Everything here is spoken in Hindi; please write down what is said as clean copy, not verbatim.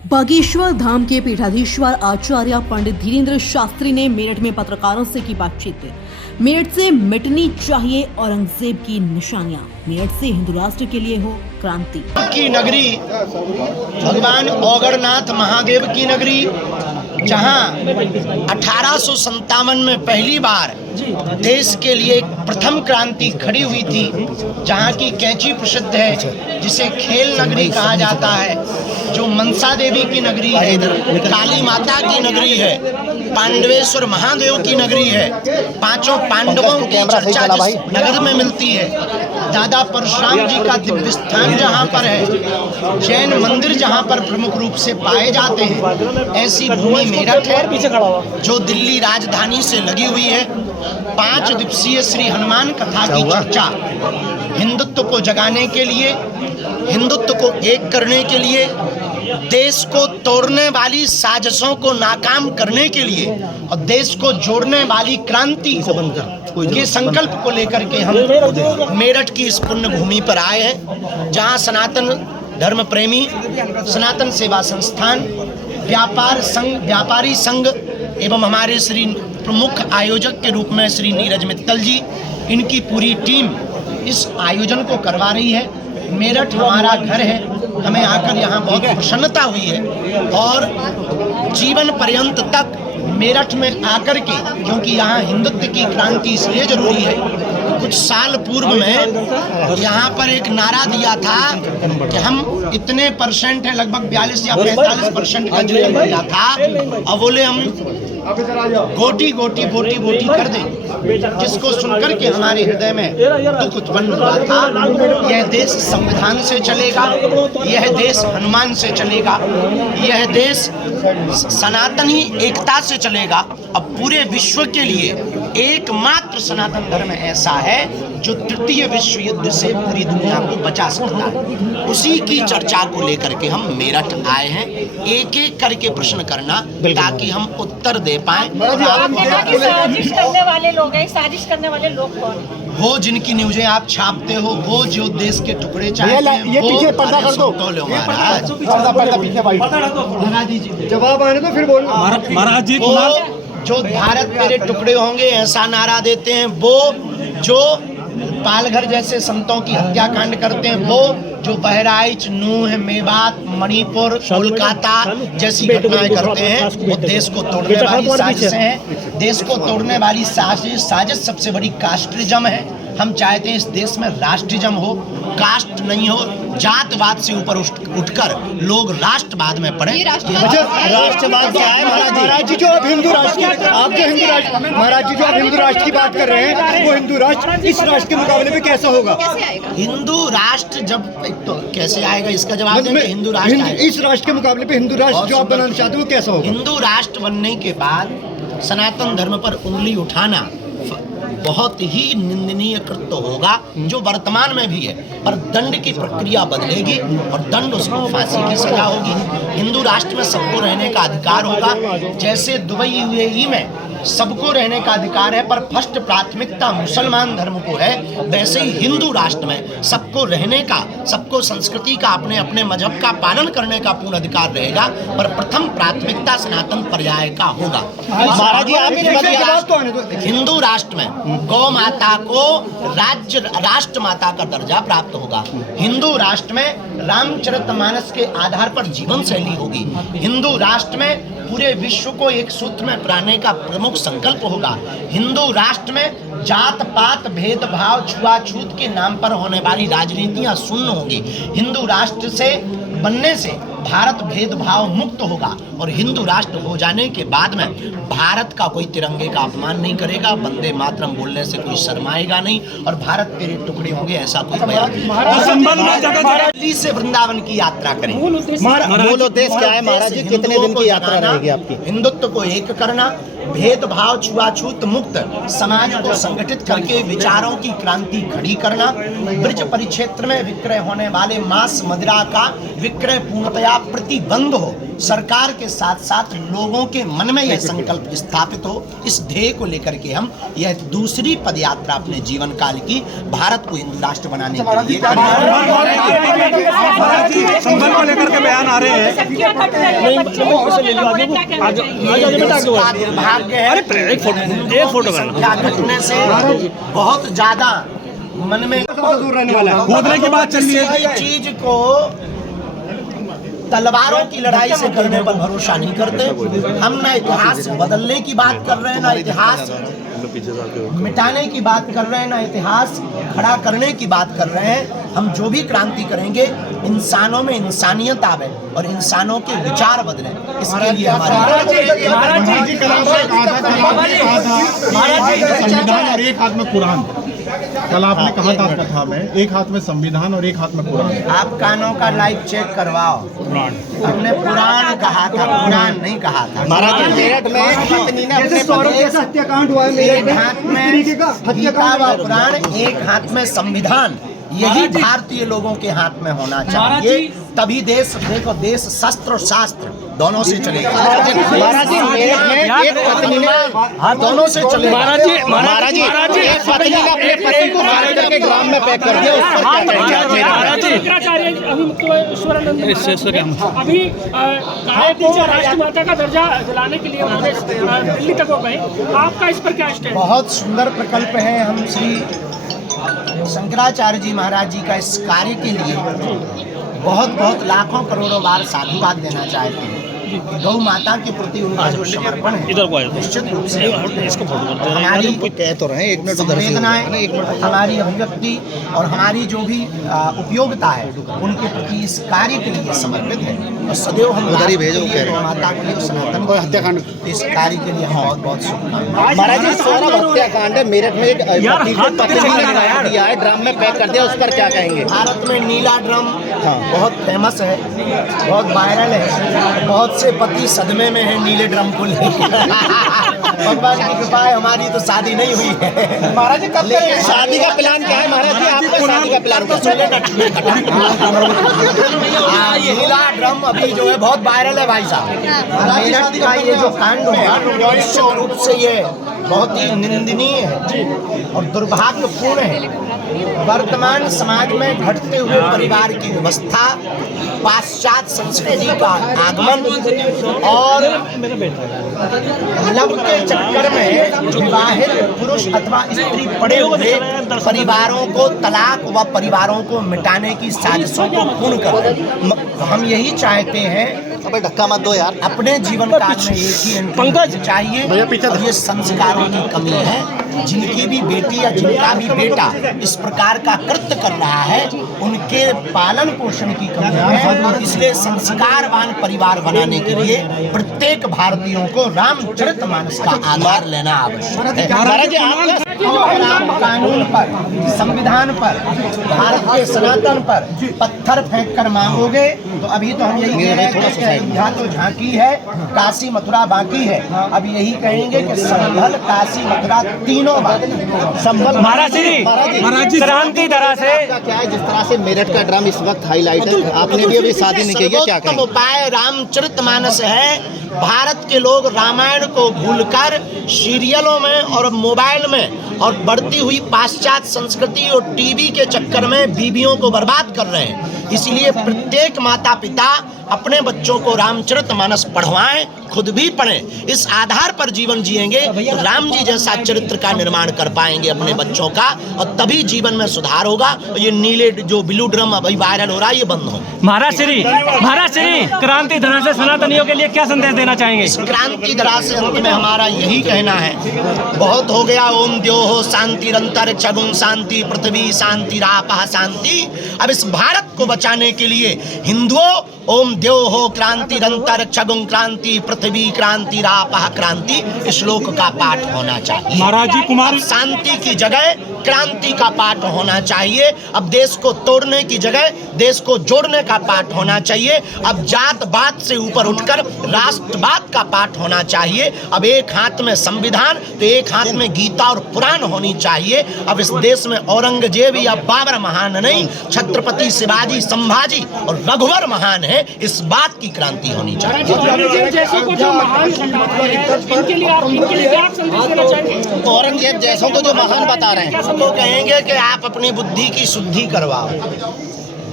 बागेश्वर धाम के पीठाधीश्वर आचार्य पंडित धीरेन्द्र शास्त्री ने मेरठ में पत्रकारों से की बातचीत। मेरठ से मिटनी चाहिए औरंगजेब की निशानियां, मेरठ से हिंदू राष्ट्र के लिए हो क्रांति की नगरी, भगवान औगड़नाथ महादेव की नगरी, जहां 1857 में पहली बार देश के लिए प्रथम क्रांति खड़ी हुई थी, जहां की कैंची प्रसिद्ध है, जिसे खेल नगरी कहा जाता है, जो मनसा देवी की नगरी है, काली माता की नगरी है, पांडवेश्वर महादेव की नगरी है, पांचों पांडवों की चर्चा जिस नगर में मिलती है, दादा परशुराम जी का दिव्य स्थान जहाँ पर है, जैन मंदिर जहाँ पर प्रमुख रूप से पाए जाते हैं, ऐसी भूमि मेरठ है जो दिल्ली राजधानी से लगी हुई है। 5 दिवसीय श्री हनुमान कथा की चर्चा हिंदुत्व को जगाने के लिए, हिंदुत्व को एक करने के लिए, देश को तोड़ने वाली साजिशों को नाकाम करने के लिए और देश को जोड़ने वाली क्रांति के संकल्प को लेकर के हम मेरठ की इस पुण्य भूमि पर आए हैं, जहां सनातन धर्म प्रेमी, सनातन सेवा संस्थान, व्यापारी संघ एवं हमारे श्री प्रमुख आयोजक के रूप में श्री नीरज मित्तल जी, इनकी पूरी टीम इस आयोजन को करवा रही है। मेरठ हमारा घर है, हमें आकर यहाँ बहुत प्रसन्नता हुई है और जीवन पर्यंत तक मेरठ में आकर के, क्योंकि यहाँ हिंदुत्व की क्रांति इसलिए जरूरी है, कुछ साल पूर्व में यहाँ पर एक नारा दिया था कि हम इतने परसेंट है, लगभग 42 या 45% का जो दिया था, अब बोले हम गोटी गोटी बोटी बोटी कर दें, जिसको सुनकर के हमारे हृदय में दुख उत्पन्न हुआ था। यह देश संविधान से चलेगा, यह देश हनुमान से चलेगा, यह देश सनातनी एकता से चलेगा। अब पूरे विश्व के लिए एकमात्र सनातन धर्म ऐसा है जो तृतीय विश्व युद्ध से पूरी दुनिया को बचा सकता है। उसी की चर्चा को लेकर के हम मेरठ आए हैं, एक एक करके प्रश्न करना ताकि हम उत्तर दे पाए। साजिश करने वाले लोग हैं, साजिश करने वाले लोग कौन हैं? वो जिनकी न्यूज़ें आप छापते हो, वो जो देश के टुकड़े चाहते हैं, ये पीछे पर्दा कर दो, जवाब आने दो फिर बोलो। महाराज जी, वो जो भारत मेरे टुकड़े होंगे ऐसा नारा देते हैं, वो जो पालघर जैसे संतों की हत्याकांड करते हैं, वो जो बहराइच, नूह, मेवात, मणिपुर, कोलकाता जैसी घटनाएं करते हैं, वो देश को तोड़ने वाली साजिशें हैं। देश को तोड़ने वाली साजिश सबसे बड़ी कास्टिज्म है। हम चाहते हैं इस देश में राष्ट्रिज्म हो, कास्ट नहीं हो, जातवाद से ऊपर उठकर लोग राष्ट्रवाद में पड़े। राष्ट्रवाद क्या है महाराज जी? जो आप हिंदू राष्ट्र महाराज जी जो आप हिंदू राष्ट्र की बात कर रहे हैं, वो हिंदू राष्ट्र इस राष्ट्र के मुकाबले में कैसा होगा? हिंदू राष्ट्र जब तो कैसे आएगा, इसका जवाब दें कि हिंदू राष्ट्र आएगा। इस राष्ट्र के मुकाबले पे हिंदू राष्ट्र जो आप बनाना चाहते हो वो कैसा होगा? हिंदू राष्ट्र बनने के बाद सनातन धर्म पर उंगली उठाना बहुत ही निंदनीय कृत्य होगा, जो वर्तमान में भी है, पर दंड की प्रक्रिया बदलेगी और दंड उसको फांसी की सजा होगी। हिंदू राष्ट्र में सबको रहने का अधिकार होगा, जैसे दुबई यूएई में सबको रहने का अधिकार है, पर फर्स्ट प्राथमिकता मुसलमान धर्म को है, वैसे ही हिंदू राष्ट्र में सबको रहने का, सबको संस्कृति का, अपने अपने मजहब का पालन करने का पूर्ण अधिकार रहेगा, पर प्रथम प्राथमिकता सनातन पर्याय का होगा। हिंदू राष्ट्र में गौ माता को राष्ट्र माता का दर्जा प्राप्त होगा। हिंदू राष्ट्र में रामचरितमानस के आधार पर जीवन शैली होगी। हिंदू राष्ट्र में पूरे विश्व को एक सूत्र में पिराने का प्रमुख संकल्प होगा। हिंदू राष्ट्र में जात पात, भेदभाव, छुआछूत के नाम पर होने वाली राजनीतियां शून्य होंगी। हिंदू राष्ट्र से बनने से भारत भेदभाव मुक्त होगा और हिंदू राष्ट्र हो जाने के बाद में भारत का कोई तिरंगे का अपमान नहीं करेगा, वंदे मातरम बोलने से कोई शर्माएगा नहीं और भारत तेरे टुकड़े होंगे, ऐसा कोई बयान नहीं। दिल्ली से वृंदावन की यात्रा करें। मूल उद्देश्य क्या है महाराज जी? कितने दिन की यात्रा रहेगी आपकी? हिंदुत्व को एक करना, भेदभाव छुआछूत मुक्त समाज को संगठित करके विचारों की क्रांति खड़ी करना, ब्रज परिक्षेत्र में विक्रय होने वाले मांस मदिरा का विक्रय पूर्णतया प्रतिबंध हो, सरकार के साथ साथ लोगों के मन में यह संकल्प स्थापित हो, इस ध्येय को लेकर के हम यह दूसरी पदयात्रा अपने जीवन काल की भारत को हिंदू राष्ट्र बनाने के लिए संबल को लेकर के बयान आ रहे हैं। दुर्भाग्य है एक फोटो संख्या घटने से बहुत ज्यादा मन में खोदने की बात चल रही है। किसी चीज को तलवारों की लड़ाई से करने पर भरोसा नहीं करते। हम ना इतिहास बदलने की बात कर रहे हैं, ना इतिहास मिटाने की बात कर रहे हैं, ना इतिहास खड़ा करने की बात कर रहे हैं। हम जो भी क्रांति करेंगे, इंसानों में इंसानियत आवे और इंसानों के विचार बदले, इसके लिए संविधान और एक हाथ में कुरान। कल आपने कहा था कथा में, एक हाथ में संविधान और एक हाथ में कुरान। आप कानों का लाइव चेक करवाओ। हमने पुराण कहा था, कुरान नहीं कहा था। महाराज मेरठ में जैसे हत्याकांड हुआ है, एक हाथ में गीता व पुराण, एक हाथ में संविधान। यही भारतीय लोगों के हाथ में होना चाहिए, तभी देश, देखो देश शस्त्र और शास्त्र दोनों से चलेगा। महाराज जी मेरठ में एक पत्नी ने दोनों से चलेगा। महाराज जी एक पत्नी ने अपने पति को मार करके ग्राम में पैक कर दिया। उस पर शंकराचार्य अभी गाय को राष्ट्रमाता का दर्जा दिलाने के लिए उन्होंने दिल्ली तक हो गए। आपका इस पर क्या स्टैंड? बहुत सुंदर प्रकल्प है। हम श्री शंकराचार्य जी महाराज जी का इस कार्य के लिए बहुत बहुत लाखों करोड़ों बार साधुवाद देना चाहते हैं। गौ माता के प्रति उनका जो समर्पण है, निश्चित रूप से हमारी संवेदनाएं, हमारी अभिव्यक्ति और हमारी जो भी उपयोगिता है, उनके प्रति इस कार्य के लिए समर्पित है। और सदैव हम गौ माता के लिए, सनातन हत्याकांड, इस कार्य के लिए हम बहुत बहुत शुभकामनाएं। महाराज जी सौरभ हत्याकांड है, मेरठ में एक पत्नी ने दिया है, ड्राम में पैक कर दिया, उस पर क्या कहेंगे? भारत में नीला ड्रम बहुत फेमस है, बहुत वायरल है। बहुत से पति सदमे में है नीले ड्रम को लेकर। भगवान की कृपा है, हमारी तो शादी नहीं हुई है। महाराज जी कब शादी का प्लान क्या है? महाराज जी आपका शादी का प्लान नीला ड्रम अभी जो है बहुत वायरल है भाई साहब। मेरठ का ये जो कांड है, निश्चित रूप से ये बहुत ही निंदनीय है और दुर्भाग्यपूर्ण है। वर्तमान समाज में घटते हुए परिवार की व्यवस्था, पाश्चात्य संस्कृति का आगमन और लव के चक्कर में विवाहित पुरुष अथवा स्त्री पड़े हुए परिवारों को तलाक व परिवारों को मिटाने की साजिशों को पूर्ण कर, हम यही चाहते हैं। अबे धक्का मत दो यार। अपने जीवन काल में एक ही एंट्री चाहिए। और ये संस्कारों की कमी है। जिनकी भी बेटी या जिनका भी बेटा इस प्रकार का कृत्य कर रहा है, उनके पालन पोषण की कमी है। इसलिए संस्कारवान परिवार बनाने के लिए प्रत्येक भारतीयों को रामचरितमानस का आधार लेना आवश्यक है। और आप कानून पर, संविधान पर, भारत के सनातन पर पत्थर फेंक कर मांगोगे तो अभी तो हम यही कह रहे हैं कि अयोध्या तो झांकी है, काशी मथुरा बाकी है। अब यही कहेंगे कि संभल, काशी, मथुरा तीनों बाकी। संभल महाराज जी क्रांति तरह से क्या है? जिस तरह से मेरठ का ड्राम इस वक्त हाईलाइट है, आपने भी अभी शादी नहीं की है, क्या सर्वोत्तम उपाय रामचरितमानस है। भारत के लोग रामायण को भूलकर सीरियलों में और मोबाइल में और बढ़ती हुई पाश्चात्य संस्कृति और टीवी के चक्कर में बीवियों को बर्बाद कर रहे हैं। इसलिए प्रत्येक माता पिता अपने बच्चों को रामचरितमानस पढ़वाएं, खुद भी पढ़ें। इस आधार पर जीवन जिएंगे तो राम जी जैसा चरित्र का निर्माण कर पाएंगे अपने बच्चों का, और तभी जीवन में सुधार होगा। और ये नीले जो ब्लू ड्रम अभी वायरल हो रहा है, ये बंद हो। महाराज श्री क्रांति धरा से सनातनियों के लिए क्या संदेश देना चाहेंगे? इस क्रांति धरा से अंत में हमारा यही कहना है, बहुत हो गया ओम द्योः शांतिरंतर छगुं शांति पृथ्वी शांति रापः शांति। अब इस भारत को बचाने के लिए हिंदुओं ओम द्योः क्रांतिरंतर छगुं क्रांति पृथ्वी पृथ्वी क्रांति रापः क्रांति श्लोक का पाठ होना चाहिए। महाराज जी अब शांति की जगह क्रांति का पाठ होना चाहिए। अब देश को तोड़ने की जगह देश को जोड़ने का पाठ होना चाहिए। अब जात बात से ऊपर उठकर राष्ट्रवाद का पाठ होना चाहिए। अब एक हाथ में संविधान तो एक हाथ में गीता और पुराण होनी चाहिए। अब इस देश में औरंगजेब या बाबर महान नहीं, छत्रपति शिवाजी संभाजी और रघुवर महान है। इस बात की क्रांति होनी चाहिए। औरंगजेब जैसों को जो महान बताते हैं, इनके लिए क्या संदेश देना चाहेंगे? औरंगजेब जैसों को जो महान बता रहे हैं तो कहेंगे कि आप अपनी बुद्धि की शुद्धि करवाओ।